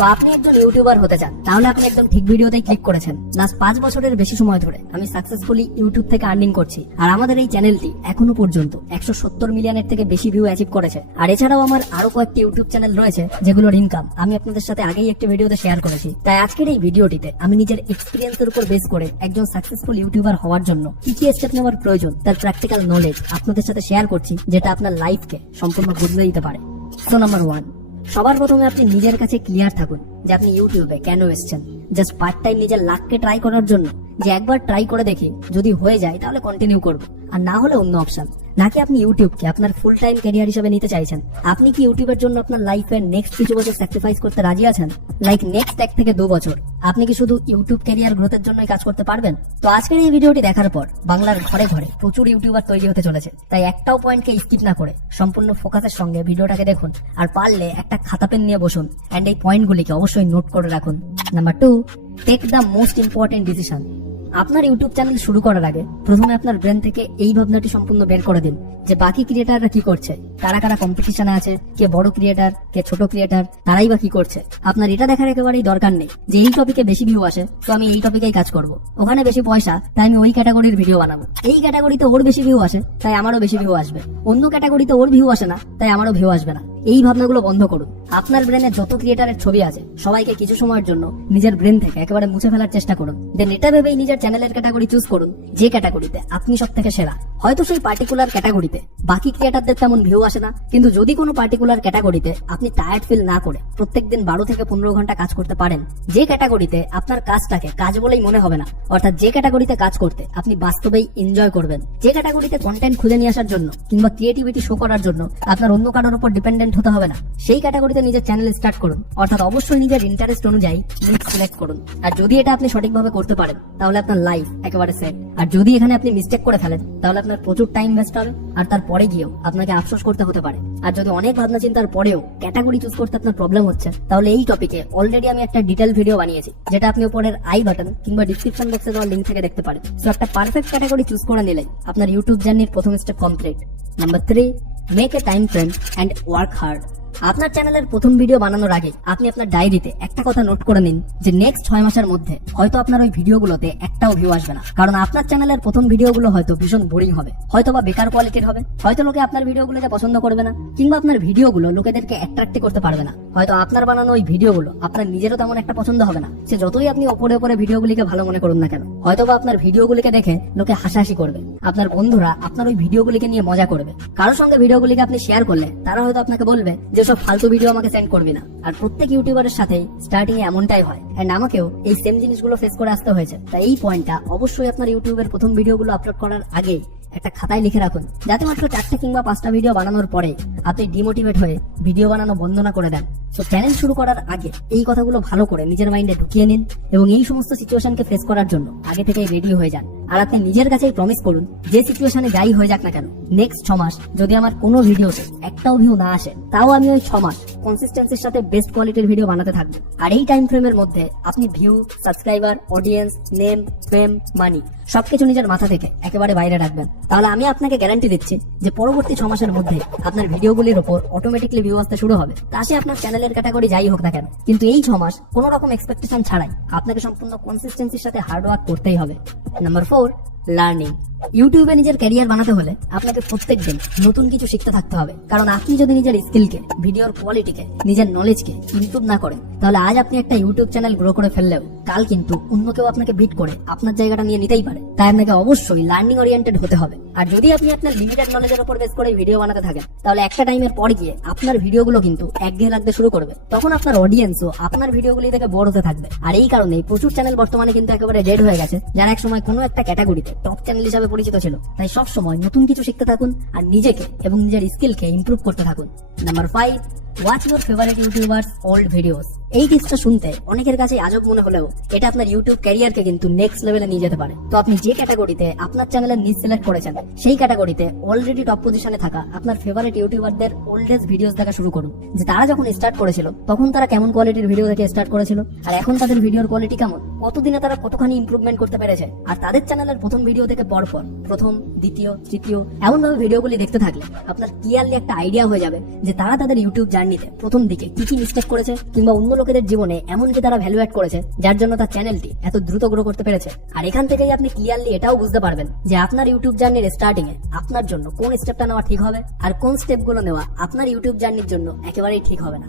তো আপনি একজন ইউটিউবার হতে চান, তাহলে আপনি একদম ঠিক ভিডিওতেই ক্লিক করেছেন। লাস্ট 5 বছরের বেশি সময় ধরে আমি সাকসেসফুলি ইউটিউব থেকে আর্নিং করছি, আর আমাদের এই চ্যানেলটি এখনো পর্যন্ত 170 মিলিয়নের থেকে বেশি ভিউ অ্যাচিভ করেছে। আর এছাড়াও আমার আরো কয়েকটি ইউটিউব চ্যানেল রয়েছে যেগুলোর ইনকাম আমি আপনাদের সাথে আগেই একটি ভিডিওতে শেয়ার করেছি। তাই আজকের এই ভিডিওটিতে আমি নিজের এক্সপিরিয়েন্সের উপর বেস করে একজন সাকসেসফুল ইউটিউবার হওয়ার জন্য কি কি স্টেপ নেওয়ার প্রয়োজন তার প্র্যাকটিক্যাল নলেজ আপনাদের সাথে শেয়ার করছি, যেটা আপনার লাইফকে সম্পূর্ণ বদলে দিতে পারে। সো নাম্বার 1, সবার প্রথমে আপনি নিজের কাছে ক্লিয়ার থাকুন যে আপনি ইউটিউবে কেন এসেছেন। জাস্ট পার্ট টাইম নিজের লাককে ট্রাই করার জন্য, যে একবার ট্রাই করে দেখি যদি হয়ে যায় তাহলে কন্টিনিউ করব, আর না হলে অন্য অপশন। নাকি আপনি ইউটিউবকে আপনার ফুল টাইম ক্যারিয়ার হিসেবে নিতে চাইছেন? আপনি কি ইউটিউবের জন্য আপনার লাইফের নেক্সট কিছু বছর স্যাক্রিফাইস করতে রাজি আছেন? লাইক নেক্সট 1 থেকে 2 বছর আপনি কি শুধু ইউটিউব ক্যারিয়ার গ্রোথের জন্যই কাজ করতে পারবেন? তো আজকের এই ভিডিওটি দেখার পর বাংলার ঘরে ঘরে প্রচুর ইউটিউবার তৈরি হতে চলেছে। তাই একটাও পয়েন্টকে স্কিপ না করে সম্পূর্ণ ফোকাসের সঙ্গে ভিডিওটাকে দেখুন, আর পারলে একটা খাতা পেন নিয়ে বসুন এন্ড এই পয়েন্টগুলিকে অবশ্যই নোট করে রাখুন। Number 2, take the most important decision. আপনার ইউটিউব চ্যানেল শুরু করার আগে প্রথমে আপনার ব্রেন থেকে এই ভাবনাটি সম্পূর্ণ বের করে দিন যে বাকি ক্রিয়েটাররা কি করছে, কারা কারা কম্পিটিশনে আছে, কে বড় ক্রিয়েটার, কে ছোট ক্রিয়েটার, তারাই বা কি করছে। আপনার এটা দেখার একেবারেই দরকার নেই যে এই টপিকে বেশি ভিউ আসে তো আমি এই টপিকেই কাজ করব, ওখানে বেশি পয়সা তাই আমি ওই ক্যাটাগরির ভিডিও বানাবো, এই ক্যাটাগরিতে ওর বেশি ভিউ আসে তাই আমারও বেশি ভিউ আসবে, অন্য ক্যাটাগরিতে ওর ভিউ আসে না তাই আমারও ভিউ আসবে না। এই ভাবনাগুলো বন্ধ করুন। আপনার ব্রেনে যত ক্রিয়েটারের ছবি আছে সবাইকে কিছু সময়ের জন্য নিজের ব্রেন থেকে একেবারে মুছে ফেলার চেষ্টা করুন। দেন এটা ভেবেই নিজের চ্যানেলের ক্যাটাগরি চুজ করুন যে ক্যাটাগরিতে আপনি সব থেকে সেরা। হয়তো সেই পার্টিকুলার ক্যাটাগরিতে বাকি ক্রিয়েটারদের তেমন ভিউ আসে না, কিন্তু যদি কোনো পার্টিকুলার ক্যাটাগরিতে আপনি টায়ার্ড ফিল না করে প্রত্যেকদিন 12 থেকে 15 ঘন্টা কাজ করতে পারেন, যে ক্যাটাগরিতে আপনার কাজটাকে কাজ বলেই মনে হবে না, অর্থাৎ যে ক্যাটাগরিতে কাজ করতে আপনি বাস্তবেই এনজয় করবেন, যে ক্যাটাগরিতে কন্টেন্ট খুঁজে নিয়ে আসার জন্য কিংবা ক্রিয়েটিভিটি শো করার জন্য আপনার অন্য কারোর উপর ডিপেন্ডেন্ট হতে হবে না, সেই ক্যাটাগরিতে নিজের চ্যানেল স্টার্ট করুন। অর্থাৎ অবশ্যই নিজের ইন্টারেস্ট অনুযায়ী নিচ সিলেক্ট করুন। আর যদি এটা আপনি সঠিকভাবে করতে পারেন তাহলে আপনার লাইফ একেবারে সেট। আর যদি এখানে আপনি মিস্টেক করে ফেলেন তাহলে আপনার প্রচুর টাইম ওয়েস্ট হবে, আর তারপরে গিয়েও আপনাকে আফসোস করতে হতে পারে। আর যদি অনেক ভাবনা চিন্তার পরেও ক্যাটাগরি চুজ করতে আপনার প্রবলেম হচ্ছে, তাহলে এই টপিকে অলরেডি আমি একটা ডিটেইল ভিডিও বানিয়েছি, যেটা আপনি উপরের আই বাটন কিংবা ডিসক্রিপশন বক্সে দেওয়া লিংক থেকে দেখতে পারেন। সো একটা পারফেক্ট ক্যাটাগরি চুজ করে নিলেই আপনার ইউটিউব জার্নির প্রথম step complete. Number 3, make a time frame and work hard. আপনার চ্যানেলের প্রথম ভিডিও বানানোর আগে আপনি আপনার ডায়েরিতে একটা কথা নোট করে নিন যে নেক্সট 6 মাসের মধ্যে হয়তো আপনার ওই ভিডিওগুলোতে একটাও ভিউ আসবে না, কারণ আপনার চ্যানেলের প্রথম ভিডিওগুলো হয়তো ভীষণ বোরিং হবে, হয়তো বা বেকার কোয়ালিটির হবে, হয়তো লোকে আপনার ভিডিওগুলোকে পছন্দ করবে না, কিংবা আপনার ভিডিওগুলো লোকেদেরকে অ্যাট্রাক্ট করতে পারবে না, হয়তো আপনার বানানো ওই ভিডিওগুলো আপনার নিজেরও তেমন একটা পছন্দ হবে না। সে যতই আপনি ওপরে ওপরে ভিডিওগুলিকে ভালো মনে করুন না কেন, হয়তো বা আপনার ভিডিওগুলিকে দেখে লোকে হাসাহাসি করবে, আপনার বন্ধুরা আপনার ওই ভিডিওগুলিকে নিয়ে মজা করবে, কারোর সঙ্গে ভিডিওগুলিকে আপনি শেয়ার করলে তারা হয়তো আপনাকে বলবে যে সব ফালতু ভিডিও আমাকে সেন্ড করবি না। আর প্রত্যেক ইউটিউবারের সাথেই স্টার্টিং এ এমনটাই হয়, এন্ড আমাকেও এই সেম জিনিসগুলো ফেস করে আসতে হয়েছে। তাই এই পয়েন্টটা অবশ্যই আপনার ইউটিউবের প্রথম ভিডিওগুলো আপলোড করার আগে একটা খাতায় লিখে রাখুন, যাতে মাত্র 4টা কিংবা 5টা ভিডিও বানানোর পরে আপনি ডিমোটিভেট হয়ে ভিডিও বানানো বন্ধ না করে দেন। তো চ্যানেল শুরু করার আগে এই কথাগুলো ভালো করে নিজের মাইন্ডে ঢুকিয়ে নিন এবং এই সমস্ত সিচুয়েশনকে ফেস করার জন্য আগে থেকেই রেডি হয়ে যান। আর আপনি নিজের কাছেই প্রমিস করুন যে সিচুয়েশনে যাই হয়ে যাক না কেন, নেক্সট 6 মাস যদি আমার কোনো ভিডিওতে একটাও ভিউ না আসে, তাও আমি ওই 6 মাস কনসিস্টেন্সির সাথে বেস্ট কোয়ালিটির ভিডিও বানাতে থাকবো। আর এই টাইম ফ্রেমের মধ্যে আপনি ভিউ, সাবস্ক্রাইবার, অডিয়েন্স, নেম, ফেম, মানি সবকিছু নিজের মাথা থেকে একেবারে বাইরে রাখবেন। তাহলে আমি আপনাকে গ্যারান্টি দিচ্ছি যে পরবর্তী 6 মাসের মধ্যে আপনার ভিডিওগুলির উপর অটোমেটিকলি ভিউ আসতে শুরু হবে। তা সে আপনার চ্যানেলের ক্যাটাগরি যাই হোক না কেন, কিন্তু এই 6 মাস কোনো রকম এক্সপেকটেশন ছাড়াই আপনাকে সম্পূর্ণ কনসিস্টেন্সির সাথে হার্ড ওয়ার্ক করতেই হবে। Number 4, learning. ইউটিউবে নিজের ক্যারিয়ার বানাতে হলে আপনাকে প্রত্যেকদিন নতুন কিছু শিখতে থাকতে হবে, কারণ আপনি যদি নিজের স্কিলকে, ভিডিওর কোয়ালিটিকে, নিজের নলেজকে ইমপ্রুভ না করেন, তাহলে আজ আপনি একটা ইউটিউব চ্যানেল গ্রো করে ফেললেও কাল কিন্তু অন্য কেউ আপনাকে বিট করে আপনার জায়গাটা নিয়ে নিতেই পারে। তাই আপনাকে অবশ্যই লার্নিং ওরিয়েন্টেড হতে হবে। আর যদি আপনি আপনার লিমিটেড নলেজের উপর বেস করে ভিডিও বানাতে থাকেন, তাহলে একটা টাইমের পর গিয়ে আপনার ভিডিওগুলো কিন্তু একঘেয়ে লাগতে শুরু করবে, তখন আপনার অডিয়েন্সও আপনার ভিডিওগুলি থেকে বোর হতে থাকবে। আর এই কারণেই প্রচুর চ্যানেল বর্তমানে কিন্তু একেবারে ডেড হয়ে গেছে, যারা এক সময় কোনো একটা ক্যাটাগরিতে টপ চ্যানেল হিসাবে পরিচিত ছিল। তাই সব সময় নতুন কিছু শিখতে থাকুন আর নিজেকে এবং নিজের স্কিলকে ইমপ্রুভ করতে থাকুন। Number 5, watch your favourite YouTubers old videos. এই টিপসটা শুনতে অনেকের কাছে আজব মনে হলেও এটা আপনার ইউটিউব ক্যারিয়ারকে কিন্তু নেক্সট লেভেলে নিয়ে যেতে পারে। তো আপনি যে ক্যাটাগরিতে আপনার চ্যানেলের নিচ সিলেক্ট করেছেন, সেই ক্যাটাগরিতে অলরেডি টপ পজিশনে থাকা আপনার ফেভারিট ইউটিউবারদের ওল্ডেস্ট ভিডিওস দেখা শুরু করুন, যে তারা যখন স্টার্ট করেছিল তখন তারা কেমন কোয়ালিটির ভিডিও দেখে স্টার্ট করেছিল, আর এখন তাদের ভিডিওর কোয়ালিটি কেমন, কতদিনে তারা কতখানি ইমপ্রুভমেন্ট করতে পেরেছে। আর তাদের চ্যানেলের প্রথম ভিডিও থেকে পরপর প্রথম, দ্বিতীয়, তৃতীয় এমন ভাবে ভিডিওগুলি দেখতে থাকলে আপনার ক্লিয়ারলি একটা আইডিয়া হয়ে যাবে যে তারা তাদের ইউটিউব জার্নি জার্নিতে প্রথম দিকে কি কি মিস্টেক করেছে, কিংবা অন্য লোকেদের জীবনে এমন কি তারা ভ্যালু অ্যাড করেছে যার জন্য তার চ্যানেলটি এত দ্রুত গ্রো করতে পেরেছে। আর এখান থেকেই আপনি ক্লিয়ারলি এটাও বুঝতে পারবেন যে আপনার ইউটিউব জার্নির স্টার্টিং এ আপনার জন্য কোন স্টেপটা নেওয়া ঠিক হবে আর কোন স্টেপগুলো নেওয়া আপনার ইউটিউব জার্নির জন্য একেবারেই ঠিক হবে না।